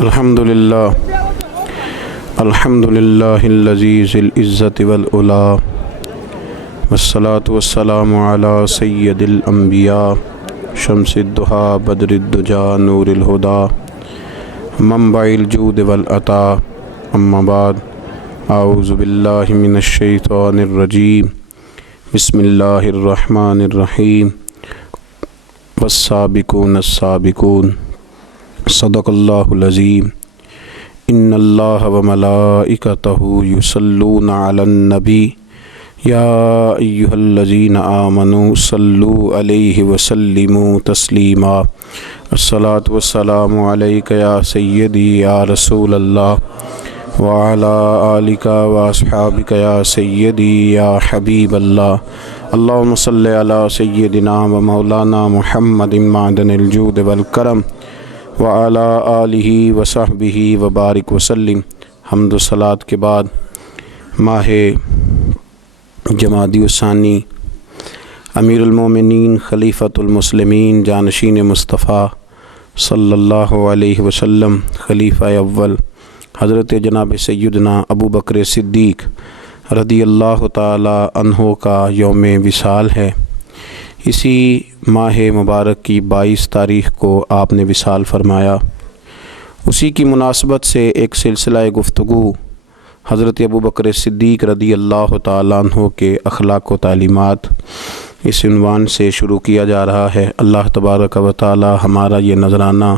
الحمدللہ الذی ذی العزت والعلا والصلاة والسلام علی سید الانبیاء شمس الضحیٰ بدر الدجا نور الہدیٰ منبع الجود والعطا اما بعد اعوذ باللہ من الشیطان الرجیم بسم اللہ الرحمن الرحیم والسابقون السابقون صدق اللہ العظیم ان اللہ وملائکتہ یصلون علی النبی یا ایہا الذین آمنوا صلوا علیہ وسلموا تسلیما الصلاۃ والسلام علیک یا سیدی یا رسول اللہ وعلی آلک واصحابک یا سیدی یا حبیب اللہ اللہم صلی علی سیدنا و مولانا محمد معدن الجود والکرم وعلی آلہ وصحبہ وبارک وسلم۔ حمد و صلوات کے بعد ماہ جمادی الثانی امیر المومنین خلیفۃ المسلمین جانشین مصطفیٰ صلی اللہ علیہ وسلم خلیفہ اول حضرت جناب سیدنا ابو بکر صدیق رضی اللہ تعالی عنہ کا یوم وصال ہے۔ اسی ماہ مبارک کی 22 تاریخ کو آپ نے وصال فرمایا۔ اسی کی مناسبت سے ایک سلسلہ گفتگو حضرت ابو بکر صدیق رضی اللہ تعالیٰ عنہ کے اخلاق و تعلیمات اس عنوان سے شروع کیا جا رہا ہے۔ اللہ تبارک و تعالی ہمارا یہ نذرانہ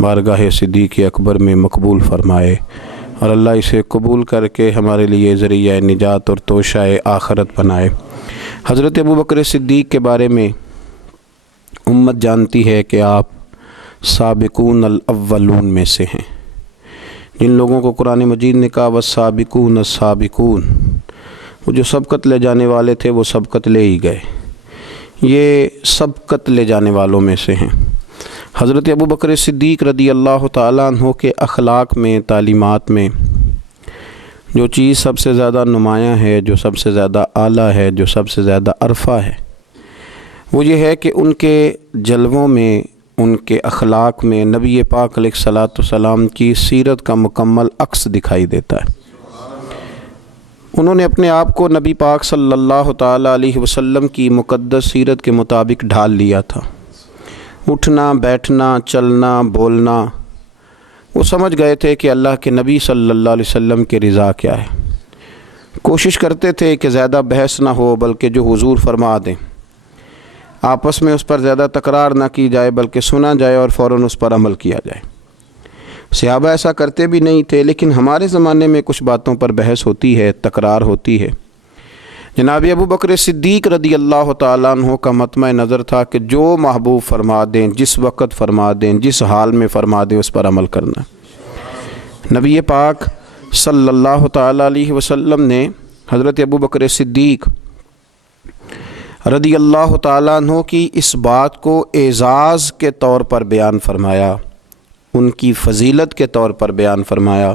بارگاہ صدیق اکبر میں مقبول فرمائے اور اللہ اسے قبول کر کے ہمارے لیے ذریعہ نجات اور توشہ آخرت بنائے۔ حضرت ابو بکر صدیق کے بارے میں امت جانتی ہے کہ آپ سابقون الاولون میں سے ہیں۔ جن لوگوں کو قرآن مجید نے کہا والسابقون السابقون، وہ جو سبقت لے جانے والے تھے وہ سبقت لے ہی گئے، یہ سبقت لے جانے والوں میں سے ہیں۔ حضرت ابو بکر صدیق رضی اللہ تعالیٰ عنہ کے اخلاق میں، تعلیمات میں جو چیز سب سے زیادہ نمایاں ہے، جو سب سے زیادہ اعلیٰ ہے، جو سب سے زیادہ عرفہ ہے، وہ یہ ہے کہ ان کے جلووں میں، ان کے اخلاق میں نبی پاک علیہ الصلاۃ والسلام کی سیرت کا مکمل عکس دکھائی دیتا ہے۔ انہوں نے اپنے آپ کو نبی پاک صلی اللہ تعالیٰ علیہ وسلم کی مقدس سیرت کے مطابق ڈھال لیا تھا۔ اٹھنا، بیٹھنا، چلنا، بولنا، وہ سمجھ گئے تھے کہ اللہ کے نبی صلی اللہ علیہ وسلم کی رضا کیا ہے۔ کوشش کرتے تھے کہ زیادہ بحث نہ ہو بلکہ جو حضور فرما دیں، آپس میں اس پر زیادہ تکرار نہ کی جائے بلکہ سنا جائے اور فوراً اس پر عمل کیا جائے۔ صحابہ ایسا کرتے بھی نہیں تھے، لیکن ہمارے زمانے میں کچھ باتوں پر بحث ہوتی ہے، تکرار ہوتی ہے۔ جناب ابو بکر صدیق رضی اللہ تعالیٰ عنہ کا مطمع نظر تھا کہ جو محبوب فرما دیں، جس وقت فرما دیں، جس حال میں فرما دیں، اس پر عمل کرنا۔ نبی پاک صلی اللہ تعالیٰ علیہ وسلم نے حضرت ابو بکر صدیق رضی اللہ تعالیٰ عنہ کی اس بات کو اعزاز کے طور پر بیان فرمایا، ان کی فضیلت کے طور پر بیان فرمایا۔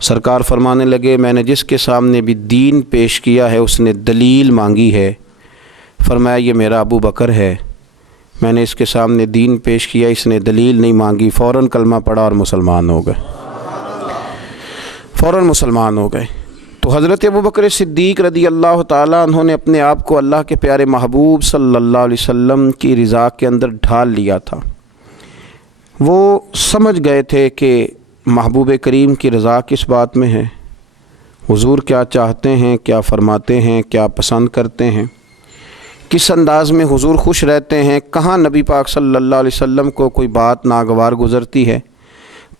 سرکار فرمانے لگے، میں نے جس کے سامنے بھی دین پیش کیا ہے اس نے دلیل مانگی ہے، فرمایا یہ میرا ابو بکر ہے۔ میں نے اس کے سامنے دین پیش کیا، اس نے دلیل نہیں مانگی، فوراً کلمہ پڑھا اور مسلمان ہو گئے، فوراً مسلمان ہو گئے۔ تو حضرت ابو بکر صدیق رضی اللہ تعالیٰ عنہ نے اپنے آپ کو اللہ کے پیارے محبوب صلی اللہ علیہ وسلم کی رضا کے اندر ڈھال لیا تھا۔ وہ سمجھ گئے تھے کہ محبوب کریم کی رضا کس بات میں ہے، حضور کیا چاہتے ہیں، کیا فرماتے ہیں، کیا پسند کرتے ہیں، کس انداز میں حضور خوش رہتے ہیں، کہاں نبی پاک صلی اللہ علیہ وسلم کو کوئی بات ناگوار گزرتی ہے،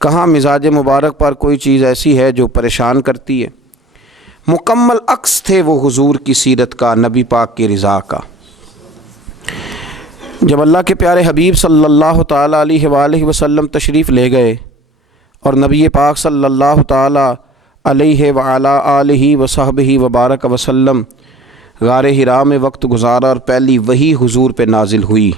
کہاں مزاج مبارک پر کوئی چیز ایسی ہے جو پریشان کرتی ہے۔ مکمل عکس تھے وہ حضور کی سیرت کا، نبی پاک کی رضا کا۔ جب اللہ کے پیارے حبیب صلی اللہ تعالیٰ علیہ وآلہ وسلم تشریف لے گئے اور نبی پاک صلی اللہ تعالیٰ علیہ وعلی آلہ وصحبہ وبارک وسلم غار حرا میں وقت گزارا اور پہلی وحی حضور پہ نازل ہوئی،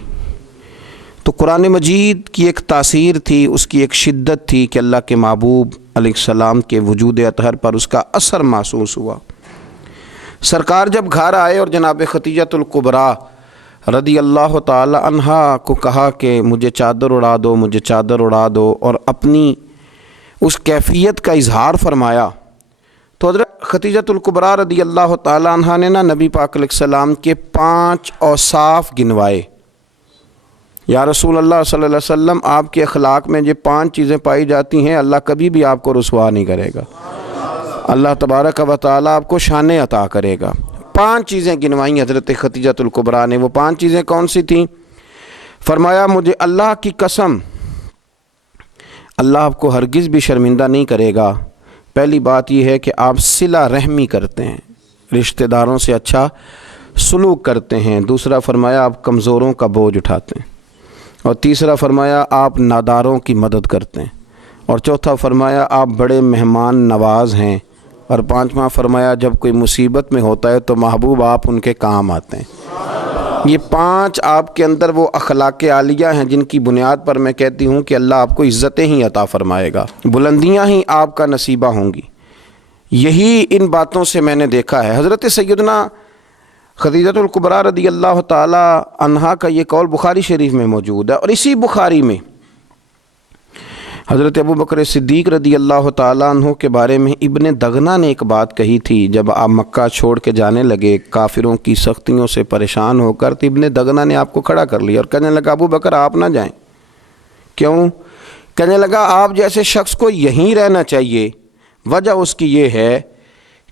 تو قرآن مجید کی ایک تاثیر تھی، اس کی ایک شدت تھی کہ اللہ کے محبوب علیہ السلام کے وجود اطہر پر اس کا اثر محسوس ہوا۔ سرکار جب گھر آئے اور جناب خدیجۃ الکبریٰ رضی اللہ تعالی عنہا کو کہا کہ مجھے چادر اڑا دو، مجھے چادر اڑا دو، اور اپنی اس کیفیت کا اظہار فرمایا تو حضرت خدیجۃ الکبریٰ رضی اللہ تعالیٰ عنہ نے نبی پاک علیہ السلام کے 5 اوصاف گنوائے۔ یا رسول اللہ صلی اللہ علیہ وسلم، آپ کے اخلاق میں یہ 5 چیزیں پائی جاتی ہیں، اللہ کبھی بھی آپ کو رسوا نہیں کرے گا، اللہ تبارک و تعالیٰ آپ کو شان عطا کرے گا۔ 5 چیزیں گنوائیں حضرت خدیجۃ الکبریٰ نے۔ وہ 5 چیزیں کون سی تھیں؟ فرمایا مجھے اللہ کی قسم، اللہ آپ کو ہرگز بھی شرمندہ نہیں کرے گا۔ پہلی بات یہ ہے کہ آپ صلہ رحمی کرتے ہیں، رشتہ داروں سے اچھا سلوک کرتے ہیں۔ دوسرا فرمایا آپ کمزوروں کا بوجھ اٹھاتے ہیں، اور تیسرا فرمایا آپ ناداروں کی مدد کرتے ہیں، اور چوتھا فرمایا آپ بڑے مہمان نواز ہیں، اور 5واں فرمایا جب کوئی مصیبت میں ہوتا ہے تو محبوب آپ ان کے کام آتے ہیں۔ یہ 5 آپ کے اندر وہ اخلاق عالیہ ہیں جن کی بنیاد پر میں کہتی ہوں کہ اللہ آپ کو عزتیں ہی عطا فرمائے گا، بلندیاں ہی آپ کا نصیبہ ہوں گی۔ یہی ان باتوں سے میں نے دیکھا ہے۔ حضرت سیدنا خدیجۃ الکبریٰ رضی اللہ تعالی عنہا کا یہ قول بخاری شریف میں موجود ہے، اور اسی بخاری میں حضرت ابو بکر صدیق رضی اللہ تعالیٰ عنہ کے بارے میں ابن دغنہ نے ایک بات کہی تھی۔ جب آپ مکہ چھوڑ کے جانے لگے کافروں کی سختیوں سے پریشان ہو کر، تو ابن دغنہ نے آپ کو کھڑا کر لیا اور کہنے لگا ابو بکر آپ نہ جائیں۔ کیوں؟ کہنے لگا آپ جیسے شخص کو یہیں رہنا چاہیے۔ وجہ اس کی یہ ہے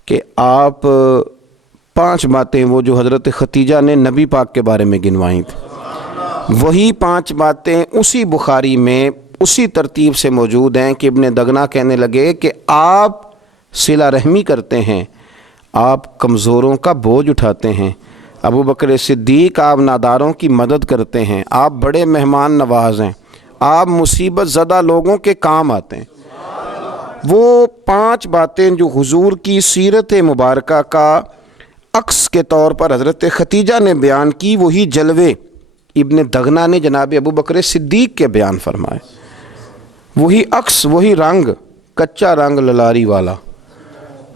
کہ آپ 5 باتیں وہ جو حضرت خدیجہ نے نبی پاک کے بارے میں گنوائیں تھیں، وہی 5 باتیں اسی بخاری میں اسی ترتیب سے موجود ہیں کہ ابن دغنہ کہنے لگے کہ آپ صلہ رحمی کرتے ہیں، آپ کمزوروں کا بوجھ اٹھاتے ہیں، ابو بکر صدیق آپ ناداروں کی مدد کرتے ہیں، آپ بڑے مہمان نواز ہیں، آپ مصیبت زدہ لوگوں کے کام آتے ہیں۔ وہ 5 باتیں جو حضور کی سیرت مبارکہ کا عکس کے طور پر حضرت خدیجہ نے بیان کی، وہی جلوے ابن دغنہ نے جناب ابو بکر صدیق کے بیان فرمائے۔ وہی عکس، وہی رنگ، کچا رنگ للاری والا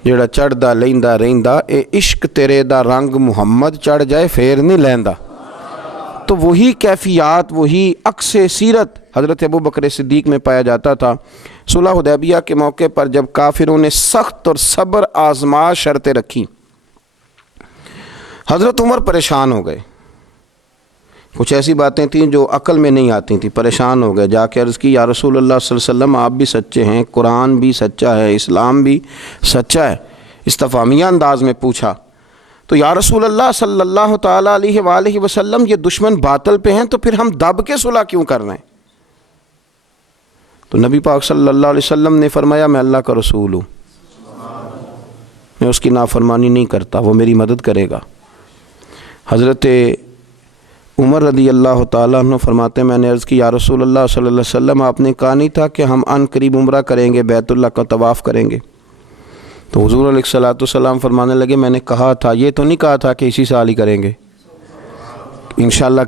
جڑا چڑھدا لیندا رہندا، اے عشق تیرے دا رنگ محمد چڑھ جائے پھر نہیں لیندا۔ تو وہی کیفیات، وہی عکس سیرت حضرت ابو بکر صدیق میں پایا جاتا تھا۔ صلح حدیبیہ کے موقع پر جب کافروں نے سخت اور صبر آزمائش شرطیں رکھی، حضرت عمر پریشان ہو گئے۔ کچھ ایسی باتیں تھیں جو عقل میں نہیں آتی تھیں، پریشان ہو گئے۔ جا کے عرض کی یا رسول اللہ صلی اللہ علیہ وسلم آپ بھی سچے ہیں، قرآن بھی سچا ہے، اسلام بھی سچا ہے۔ استفہامیہ انداز میں پوچھا تو یا رسول اللہ صلی اللہ تعالیٰ علیہ وآلہ وسلم یہ دشمن باطل پہ ہیں تو پھر ہم دب کے صلح کیوں کر رہے ہیں؟ تو نبی پاک صلی اللہ علیہ وسلم نے فرمایا میں اللہ کا رسول ہوں، میں اس کی نافرمانی نہیں کرتا، وہ میری مدد کرے گا۔ حضرت عمر رضی اللہ تعالیٰ عنہ فرماتے ہیں میں نے عرض کی یا رسول اللہ صلی اللہ علیہ وسلم آپ نے کہا نہیں تھا کہ ہم ان قریب عمرہ کریں گے، بیت اللہ کا طواف کریں گے؟ تو حضور علیہ الصلوۃ والسلام فرمانے لگے میں نے کہا تھا، یہ تو نہیں کہا تھا کہ اسی سال ہی کریں گے، انشاءاللہ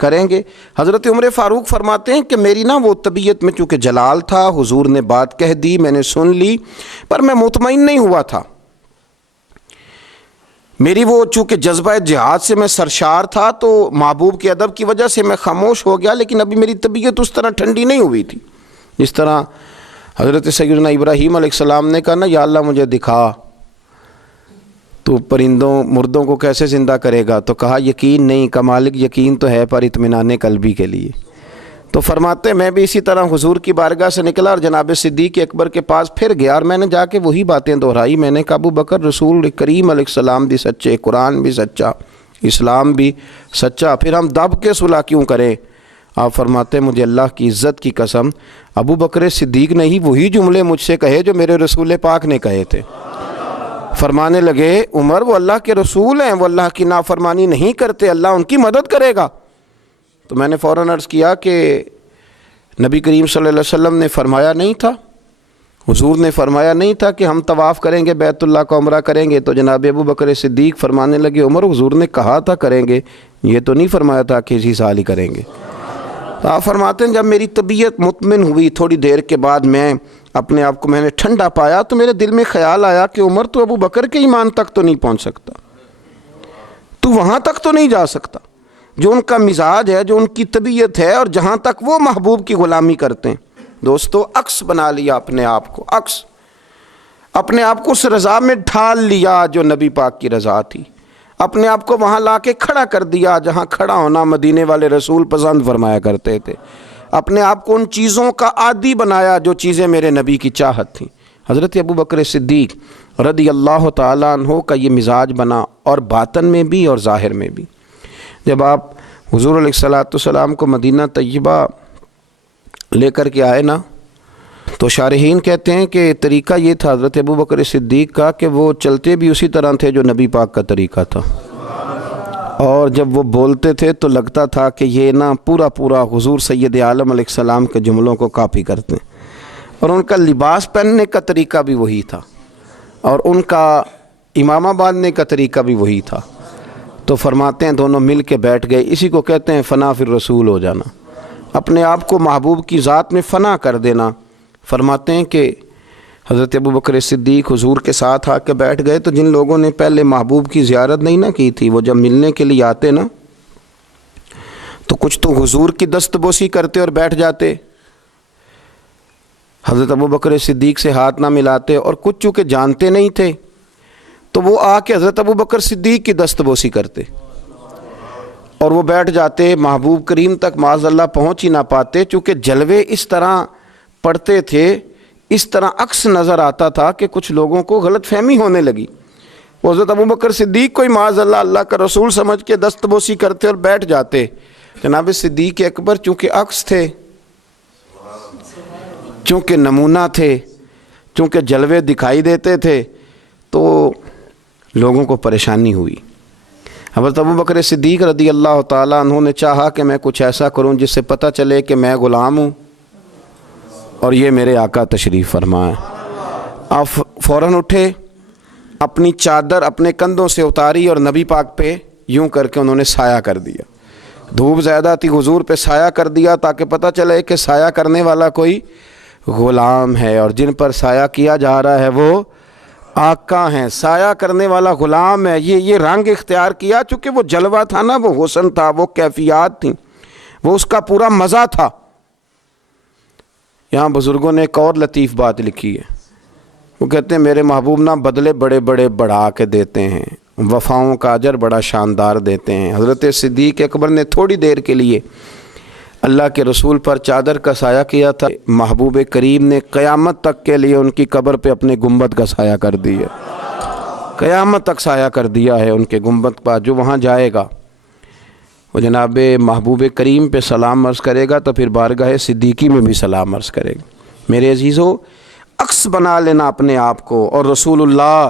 کریں گے۔ حضرت عمر فاروق فرماتے ہیں کہ میری وہ طبیعت میں چونکہ جلال تھا، حضور نے بات کہہ دی، میں نے سن لی، پر میں مطمئن نہیں ہوا تھا۔ میری وہ چونکہ جذبہ جہاد سے میں سرشار تھا تو محبوب کے ادب کی وجہ سے میں خاموش ہو گیا، لیکن ابھی میری طبیعت اس طرح ٹھنڈی نہیں ہوئی تھی۔ جس طرح حضرت سیدنا ابراہیم علیہ السلام نے کہا یا اللہ مجھے دکھا تو پرندوں مردوں کو کیسے زندہ کرے گا، تو کہا یقین نہیں کا مالک، یقین تو ہے پر اطمینان قلبی کے لیے۔ تو فرماتے میں بھی اسی طرح حضور کی بارگاہ سے نکلا اور جناب صدیق اکبر کے پاس پھر گیا، اور میں نے جا کے وہی باتیں دہرائی۔ میں نے کہا ابو بکر رسول کریم علیہ السلام بھی سچے، قرآن بھی سچا، اسلام بھی سچا، پھر ہم دب کے صلح کیوں کریں؟ آپ فرماتے مجھے اللہ کی عزت کی قسم ابو بکر صدیق نے ہی وہی جملے مجھ سے کہے جو میرے رسول پاک نے کہے تھے۔ فرمانے لگے عمر وہ اللہ کے رسول ہیں، وہ اللہ کی نافرمانی نہیں کرتے، اللہ ان کی مدد کرے گا۔ تو میں نے فوراً عرض کیا کہ نبی کریم صلی اللہ علیہ وسلم نے فرمایا نہیں تھا، حضور نے فرمایا نہیں تھا کہ ہم طواف کریں گے، بیت اللہ کا عمرہ کریں گے؟ تو جناب ابو بکر صدیق فرمانے لگے عمر حضور نے کہا تھا کریں گے، یہ تو نہیں فرمایا تھا کہ اسی سال ہی کریں گے۔ تو آپ فرماتے ہیں جب میری طبیعت مطمئن ہوئی، تھوڑی دیر کے بعد میں اپنے آپ کو میں نے ٹھنڈا پایا، تو میرے دل میں خیال آیا کہ عمر تو ابو بکر کے ایمان تک تو نہیں پہنچ سکتا، تو وہاں تک تو نہیں جا سکتا جو ان کا مزاج ہے، جو ان کی طبیعت ہے، اور جہاں تک وہ محبوب کی غلامی کرتے ہیں دوستو عکس بنا لیا اپنے آپ کو، عکس اپنے آپ کو اس رضا میں ڈھال لیا جو نبی پاک کی رضا تھی، اپنے آپ کو وہاں لا کے کھڑا کر دیا جہاں کھڑا ہونا مدینے والے رسول پسند فرمایا کرتے تھے، اپنے آپ کو ان چیزوں کا عادی بنایا جو چیزیں میرے نبی کی چاہت تھیں۔ حضرت ابوبکر صدیق رضی اللہ تعالیٰ عنہ کا یہ مزاج بنا، اور باطن میں بھی اور ظاہر میں بھی۔ جب آپ حضور علیہ الصلوۃ والسلام کو مدینہ طیبہ لے کر کے آئے نا، تو شارحین کہتے ہیں کہ طریقہ یہ تھا حضرت ابوبکر صدیق کا کہ وہ چلتے بھی اسی طرح تھے جو نبی پاک کا طریقہ تھا، اور جب وہ بولتے تھے تو لگتا تھا کہ یہ نا پورا حضور سید عالم علیہ السلام کے جملوں کو کاپی کرتے ہیں، اور ان کا لباس پہننے کا طریقہ بھی وہی تھا، اور ان کا امامہ باندھنے کا طریقہ بھی وہی تھا۔ تو فرماتے ہیں دونوں مل کے بیٹھ گئے، اسی کو کہتے ہیں فنا فی الرسول ہو جانا، اپنے آپ کو محبوب کی ذات میں فنا کر دینا۔ فرماتے ہیں کہ حضرت ابوبکر صدیق حضور کے ساتھ آ کے بیٹھ گئے، تو جن لوگوں نے پہلے محبوب کی زیارت نہیں نہ کی تھی، وہ جب ملنے کے لیے آتے نا تو کچھ تو حضور کی دست بوسی کرتے اور بیٹھ جاتے، حضرت ابوبکر صدیق سے ہاتھ نہ ملاتے، اور کچھ چونکہ جانتے نہیں تھے تو وہ آ کے حضرت ابوبکر صدیق کی دست بوسی کرتے اور وہ بیٹھ جاتے، محبوب کریم تک معاذ اللہ پہنچ ہی نہ پاتے، چونکہ جلوے اس طرح پڑھتے تھے، اس طرح عکس نظر آتا تھا کہ کچھ لوگوں کو غلط فہمی ہونے لگی۔ وہ حضرت ابوبکر صدیق کو ہی معاذ اللہ اللہ کا رسول سمجھ کے دست بوسی کرتے اور بیٹھ جاتے۔ جناب صدیق اکبر چونکہ عکس تھے، چونکہ نمونہ تھے، چونکہ جلوے دکھائی دیتے تھے، تو لوگوں کو پریشانی ہوئی۔ حضرت ابوبکر صدیق رضی اللہ تعالیٰ عنہ نے چاہا کہ میں کچھ ایسا کروں جس سے پتہ چلے کہ میں غلام ہوں اور یہ میرے آقا تشریف فرمائے۔ آپ فوراً اٹھے، اپنی چادر اپنے کندھوں سے اتاری اور نبی پاک پہ یوں کر کے انہوں نے سایہ کر دیا۔ دھوپ زیادہ تھی، حضور پہ سایہ کر دیا تاکہ پتہ چلے کہ سایہ کرنے والا کوئی غلام ہے، اور جن پر سایہ کیا جا رہا ہے وہ آقا ہیں، سایہ کرنے والا غلام ہے۔ یہ رنگ اختیار کیا چونکہ وہ جلوہ تھا نا، وہ حسن تھا، وہ کیفیات تھیں، وہ اس کا پورا مزہ تھا۔ یہاں بزرگوں نے ایک اور لطیف بات لکھی ہے، وہ کہتے ہیں میرے محبوب نا بدلے بڑے بڑے بڑھا کے دیتے ہیں، وفاؤں کا اجر بڑا شاندار دیتے ہیں۔ حضرت صدیق اکبر نے تھوڑی دیر کے لیے اللہ کے رسول پر چادر کا سایہ کیا تھا، محبوب کریم نے قیامت تک کے لیے ان کی قبر پہ اپنے گنبد کا سایہ کر دیا، قیامت تک سایہ کر دیا ہے ان کے گنبد پر۔ جو وہاں جائے گا وہ جناب محبوب کریم پہ سلام عرض کرے گا تو پھر بارگاہ صدیقی میں بھی سلام عرض کرے گا۔ میرے عزیزو، عکس بنا لینا اپنے آپ کو، اور رسول اللہ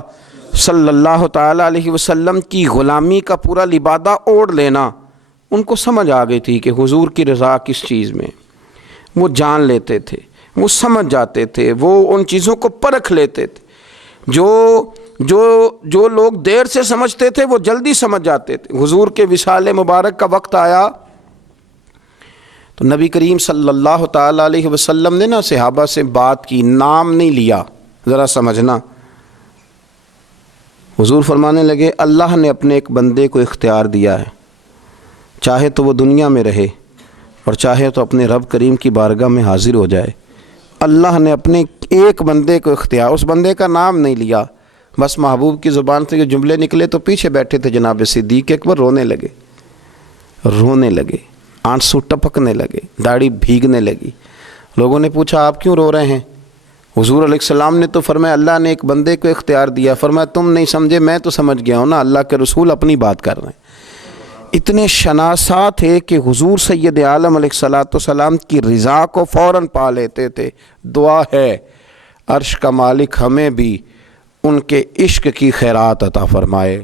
صلی اللہ تعالیٰ علیہ وسلم کی غلامی کا پورا لبادہ اوڑھ لینا۔ ان کو سمجھ آ گئی تھی کہ حضور کی رضا کس چیز میں، وہ جان لیتے تھے، وہ سمجھ جاتے تھے، وہ ان چیزوں کو پرکھ لیتے تھے۔ جو لوگ دیر سے سمجھتے تھے وہ جلدی سمجھ جاتے تھے۔ حضور کے وصال مبارک کا وقت آیا تو نبی کریم صلی اللہ تعالیٰ علیہ وسلم نے نا صحابہ سے بات کی، نام نہیں لیا، ذرا سمجھنا۔ حضور فرمانے لگے اللہ نے اپنے ایک بندے کو اختیار دیا ہے، چاہے تو وہ دنیا میں رہے اور چاہے تو اپنے رب کریم کی بارگاہ میں حاضر ہو جائے۔ اللہ نے اپنے ایک بندے کو اختیار، اس بندے کا نام نہیں لیا، بس محبوب کی زبان سے جو جملے نکلے تو پیچھے بیٹھے تھے جناب صدیق اکبر رونے لگے، آنسو ٹپکنے لگے، داڑھی بھیگنے لگی۔ لوگوں نے پوچھا آپ کیوں رو رہے ہیں؟ حضور علیہ السلام نے تو فرمایا اللہ نے ایک بندے کو اختیار دیا۔ فرمایا تم نہیں سمجھے، میں تو سمجھ گیا ہوں نا، اللہ کے رسول اپنی بات کر رہے ہیں۔ اتنے شناسا تھے کہ حضور سید عالم علیہ السلام کی رضا کو فوراً پا لیتے تھے۔ دعا ہے عرش کا مالک ہمیں بھی ان کے عشق کی خیرات عطا فرمائے۔